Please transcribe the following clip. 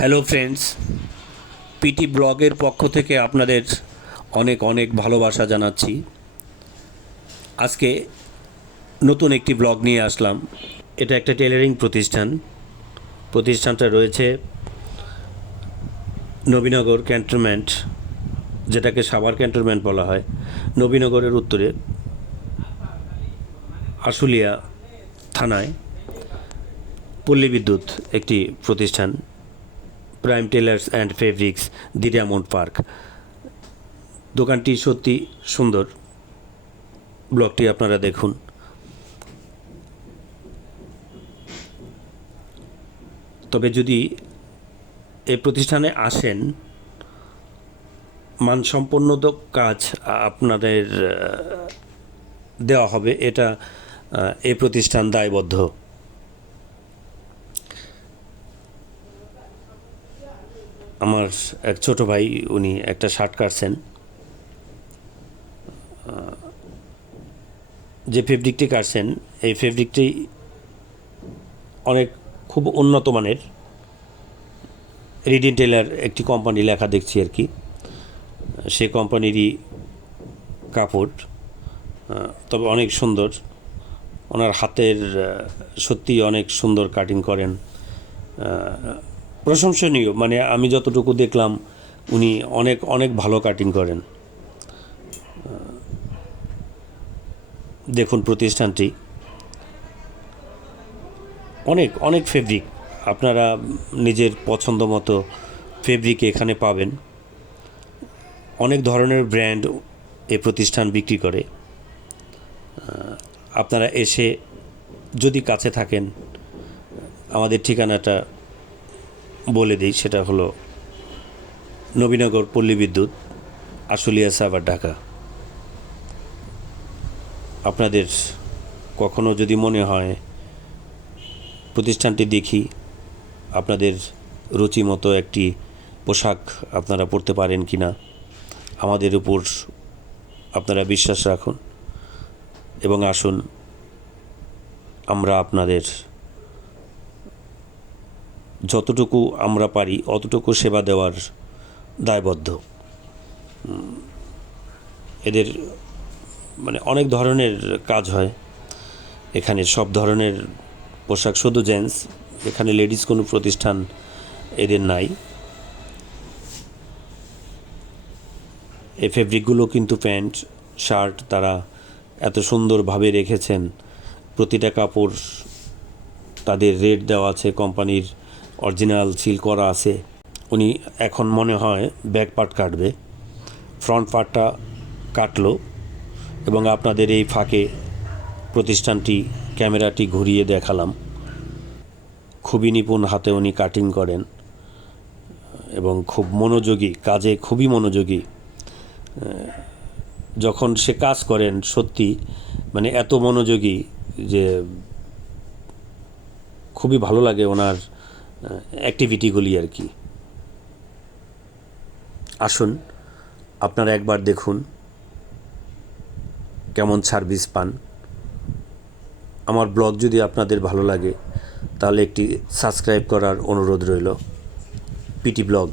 Hello friends, PT ব্লগের পক্ষ থেকে আপনাদের অনেক অনেক ভালোবাসা জানাচ্ছি। আজকে নতুন একটি ব্লগ নিয়ে আসলাম। এটা একটা টেলারিং প্রতিষ্ঠানটা রয়েছে নবীনগর ক্যান্টনমেন্ট, যেটাকে সাভার ক্যান্টনমেন্ট বলা হয়। নবীনগরের উত্তরে আশুলিয়া থানায় পল্লী বিদ্যুৎ একটি প্রতিষ্ঠান, prime tailors and fabrics, the diamond park. দোকানটি সত্যি সুন্দর। ব্লগটি আপনারা দেখুন। তবে যদি এই প্রতিষ্ঠানে আসেন, মানসম্পন্ন কাজ আপনাদের দেওয়া হবে, এটা এই প্রতিষ্ঠান দায়বদ্ধ। আমার এক ছোট ভাই, উনি একটা শার্ট কাটছেন। যে ফেব্রিকটি কাটছেন, এই ফেব্রিকটি খুব উন্নত মানের। রিডিন টেলার একটি কোম্পানি লেখা দেখছি আর কি, সে কোম্পানিরই কাপড়। তবে অনেক সুন্দর, ওনার হাতের সত্যি অনেক সুন্দর কাটিং করেন, প্রশংসনীয়। মানে আমি যতটুকু দেখলাম, উনি অনেক অনেক ভালো কাটিং করেন। দেখুন প্রতিষ্ঠানটি, অনেক অনেক ফেব্রিক আপনারা নিজের পছন্দ মতো ফেব্রিক এখানে পাবেন। অনেক ধরনের ব্র্যান্ড এই প্রতিষ্ঠান বিক্রি করে। আপনারা এসে যদি কাছে থাকেন, আমাদের ঠিকানাটা বলে দিই, সেটা হলো নবীনগর পল্লী বিদ্যুৎ, আশুলিয়া সাভার, ঢাকা। আপনাদের কখনো যদি মনে হয় প্রতিষ্ঠানটি দেখি, আপনাদের রুচি মতো একটি পোশাক আপনারা পরতে পারেন কি না, আমাদের উপর আপনারা বিশ্বাস রাখুন এবং আসুন। আমরা আপনাদের যতটুকু আমরা পারি অতটুকু সেবা দেওয়ার দায়বদ্ধ। এদের মানে অনেক ধরনের কাজ হয় এখানে, সব ধরনের পোশাক, শুধু জেন্টস, এখানে লেডিস কোনো প্রতিষ্ঠান এদের নাই। এই ফেব্রিকগুলো কিন্তু প্যান্ট, শার্ট তারা এত সুন্দরভাবে রেখেছেন। প্রতিটা কাপড় তাদের রেট দেওয়া আছে, কোম্পানির অরিজিনাল সিল করা আছে। উনি এখন মনে হয় ব্যাক পার্ট কাটবে, ফ্রন্ট পার্টটা কাটলো এবং আপনাদের এই ফাঁকে প্রতিষ্ঠানটি, ক্যামেরাটি ঘুরিয়ে দেখালাম। খুবই নিপুণ হাতে উনি কাটিং করেন এবং খুব মনোযোগী, কাজে খুবই মনোযোগী। যখন সে কাজ করেন সত্যি মানে এত মনোযোগী যে খুবই ভালো লাগে ওনার অ্যাক্টিভিটিগুলি আর কি। আসুন, আপনারা একবার দেখুন কেমন সার্ভিস পান। আমার ব্লগ যদি আপনাদের ভালো লাগে, তাহলে একটি সাবস্ক্রাইব করার অনুরোধ রইল। PT blog.